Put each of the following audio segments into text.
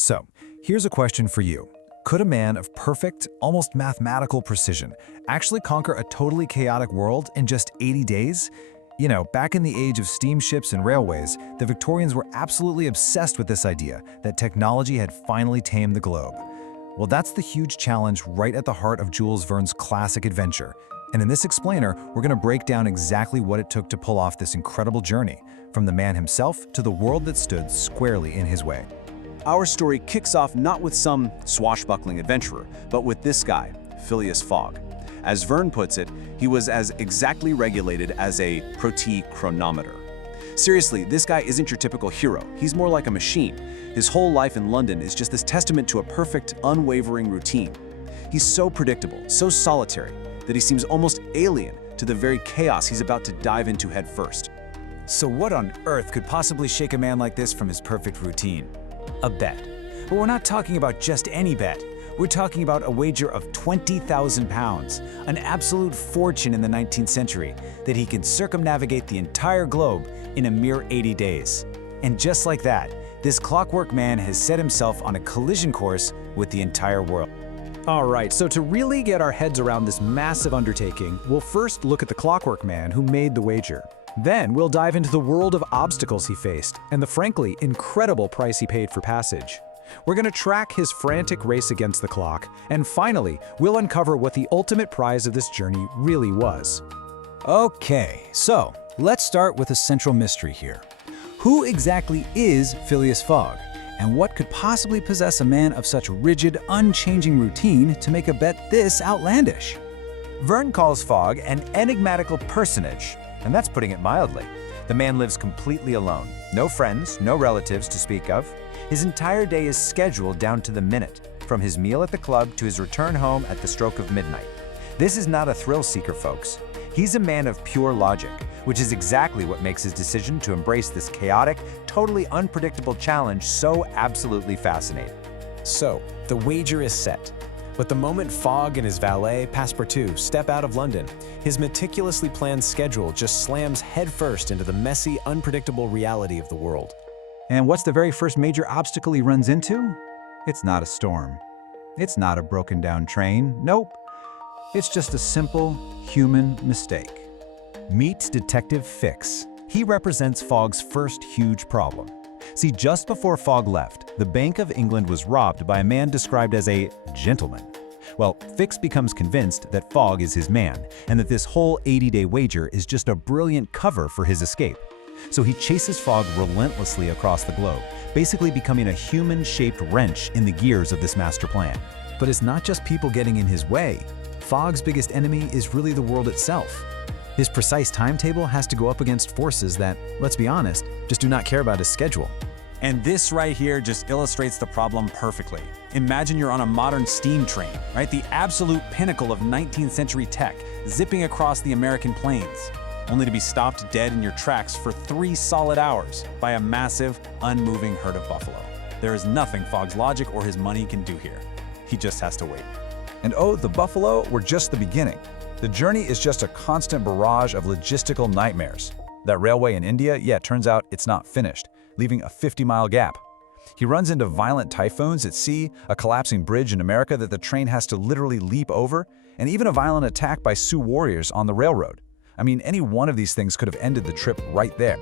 So, here's a question for you. Could a man of perfect, almost mathematical precision actually conquer a totally chaotic world in just 80 days? You know, back in the age of steamships and railways, the Victorians were absolutely obsessed with this idea that technology had finally tamed the globe. Well, that's the huge challenge right at the heart of Jules Verne's classic adventure. And in this explainer, we're going to break down exactly what it took to pull off this incredible journey, from the man himself to the world that stood squarely in his way. Our story kicks off not with some swashbuckling adventurer, but with this guy, Phileas Fogg. As Verne puts it, he was as exactly regulated as a protee chronometer. Seriously, this guy isn't your typical hero. He's more like a machine. His whole life in London is just this testament to a perfect, unwavering routine. He's so predictable, so solitary, that he seems almost alien to the very chaos he's about to dive into head first. So what on earth could possibly shake a man like this from his perfect routine? A bet. But we're not talking about just any bet. We're talking about a wager of 20,000 pounds, an absolute fortune in the 19th century, that he can circumnavigate the entire globe in a mere 80 days. And just like that, this clockwork man has set himself on a collision course with the entire world. All right, so to really get our heads around this massive undertaking, we'll first look at the clockwork man who made the wager. Then we'll dive into the world of obstacles he faced and the frankly incredible price he paid for passage. We're going to track his frantic race against the clock, and finally, we'll uncover what the ultimate prize of this journey really was. Okay, so let's start with a central mystery here. Who exactly is Phileas Fogg? And what could possibly possess a man of such rigid, unchanging routine to make a bet this outlandish? Verne calls Fogg an enigmatical personage, and that's putting it mildly. The man lives completely alone. No friends, no relatives to speak of. His entire day is scheduled down to the minute, from his meal at the club to his return home at the stroke of midnight. This is not a thrill seeker, folks. He's a man of pure logic, which is exactly what makes his decision to embrace this chaotic, totally unpredictable challenge so absolutely fascinating. So, the wager is set. But the moment Fogg and his valet, Passepartout, step out of London, his meticulously planned schedule just slams headfirst into the messy, unpredictable reality of the world. And what's the very first major obstacle he runs into? It's not a storm. It's not a broken down train. Nope. It's just a simple human mistake. Meet Detective Fix. He represents Fogg's first huge problem. See, just before Fogg left, the Bank of England was robbed by a man described as a gentleman. Well, Fix becomes convinced that Fogg is his man, and that this whole 80-day wager is just a brilliant cover for his escape. So he chases Fogg relentlessly across the globe, basically becoming a human-shaped wrench in the gears of this master plan. But it's not just people getting in his way. Fogg's biggest enemy is really the world itself. His precise timetable has to go up against forces that, let's be honest, just do not care about his schedule. And this right here just illustrates the problem perfectly. Imagine you're on a modern steam train, right? The absolute pinnacle of 19th century tech, zipping across the American plains, only to be stopped dead in your tracks for 3 solid hours by a massive, unmoving herd of buffalo. There is nothing Fogg's logic or his money can do here. He just has to wait. And oh, the buffalo were just the beginning. The journey is just a constant barrage of logistical nightmares. That railway in India, yeah, turns out it's not finished, leaving a 50-mile gap. He runs into violent typhoons at sea, a collapsing bridge in America that the train has to literally leap over, and even a violent attack by Sioux warriors on the railroad. I mean, any one of these things could have ended the trip right there.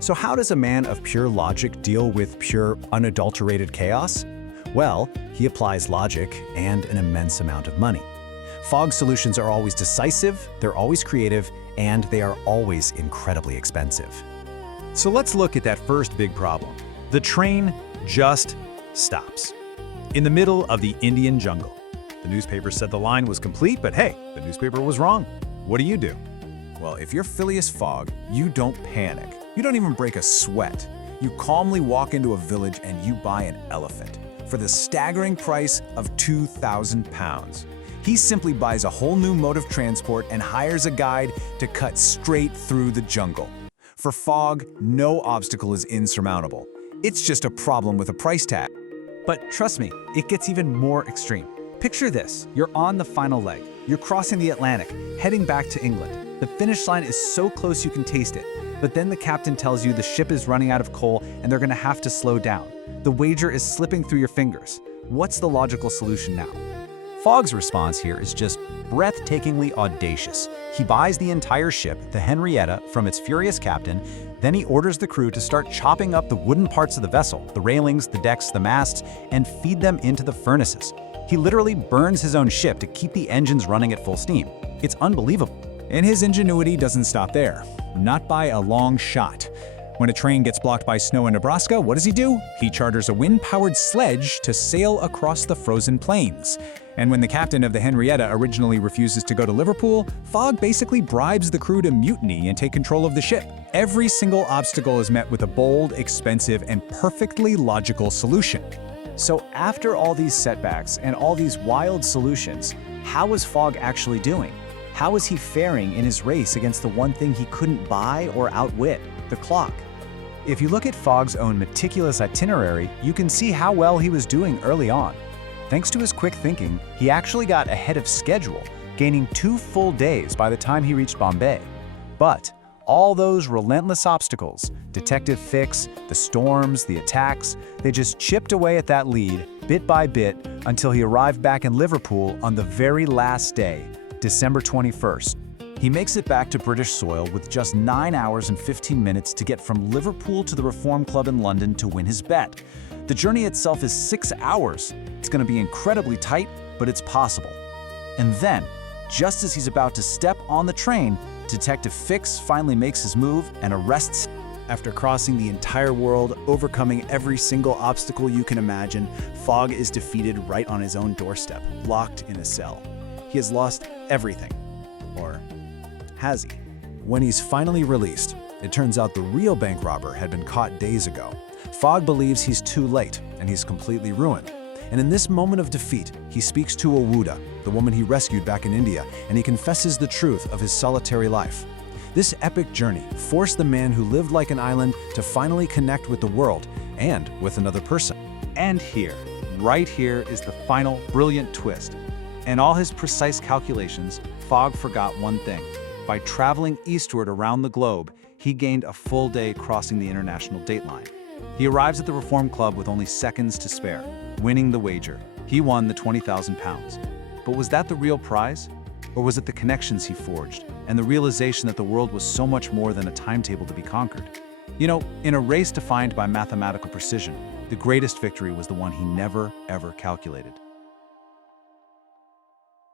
So how does a man of pure logic deal with pure, unadulterated chaos? Well, he applies logic and an immense amount of money. Fogg's solutions are always decisive, they're always creative, and they are always incredibly expensive. So let's look at that first big problem. The train just stops. In the middle of the Indian jungle. The newspaper said the line was complete, but hey, the newspaper was wrong. What do? Well, if you're Phileas Fogg, you don't panic. You don't even break a sweat. You calmly walk into a village and you buy an elephant for the staggering price of 2,000 pounds. He simply buys a whole new mode of transport and hires a guide to cut straight through the jungle. For Fogg, no obstacle is insurmountable. It's just a problem with a price tag. But trust me, it gets even more extreme. Picture this, you're on the final leg. You're crossing the Atlantic, heading back to England. The finish line is so close you can taste it. But then the captain tells you the ship is running out of coal and they're gonna have to slow down. The wager is slipping through your fingers. What's the logical solution now? Fogg's response here is just breathtakingly audacious. He buys the entire ship, the Henrietta, from its furious captain, then he orders the crew to start chopping up the wooden parts of the vessel, the railings, the decks, the masts, and feed them into the furnaces. He literally burns his own ship to keep the engines running at full steam. It's unbelievable. And his ingenuity doesn't stop there. Not by a long shot. When a train gets blocked by snow in Nebraska, what does he do? He charters a wind-powered sledge to sail across the frozen plains. And when the captain of the Henrietta originally refuses to go to Liverpool, Fogg basically bribes the crew to mutiny and take control of the ship. Every single obstacle is met with a bold, expensive, and perfectly logical solution. So after all these setbacks and all these wild solutions, how is Fogg actually doing? How is he faring in his race against the one thing he couldn't buy or outwit, the clock? If you look at Fogg's own meticulous itinerary, you can see how well he was doing early on. Thanks to his quick thinking, he actually got ahead of schedule, gaining 2 full days by the time he reached Bombay. But all those relentless obstacles, Detective Fix, the storms, the attacks, they just chipped away at that lead, bit by bit, until he arrived back in Liverpool on the very last day, December 21st. He makes it back to British soil with just 9 hours and 15 minutes to get from Liverpool to the Reform Club in London to win his bet. The journey itself is 6 hours. It's going to be incredibly tight, but it's possible. And then, just as he's about to step on the train, Detective Fix finally makes his move and arrests him. After crossing the entire world, overcoming every single obstacle you can imagine, Fogg is defeated right on his own doorstep, locked in a cell. He has lost everything. Or has he? When he's finally released, it turns out the real bank robber had been caught days ago. Fogg believes he's too late, and he's completely ruined. And in this moment of defeat, he speaks to Awuda, the woman he rescued back in India, and he confesses the truth of his solitary life. This epic journey forced the man who lived like an island to finally connect with the world and with another person. And here, right here, is the final brilliant twist. In all his precise calculations, Fogg forgot one thing. By traveling eastward around the globe, he gained a full day crossing the international dateline. He arrives at the Reform Club with only seconds to spare, winning the wager. He won the £20,000. But was that the real prize? Or was it the connections he forged and the realization that the world was so much more than a timetable to be conquered? You know, in a race defined by mathematical precision, the greatest victory was the one he never, ever calculated.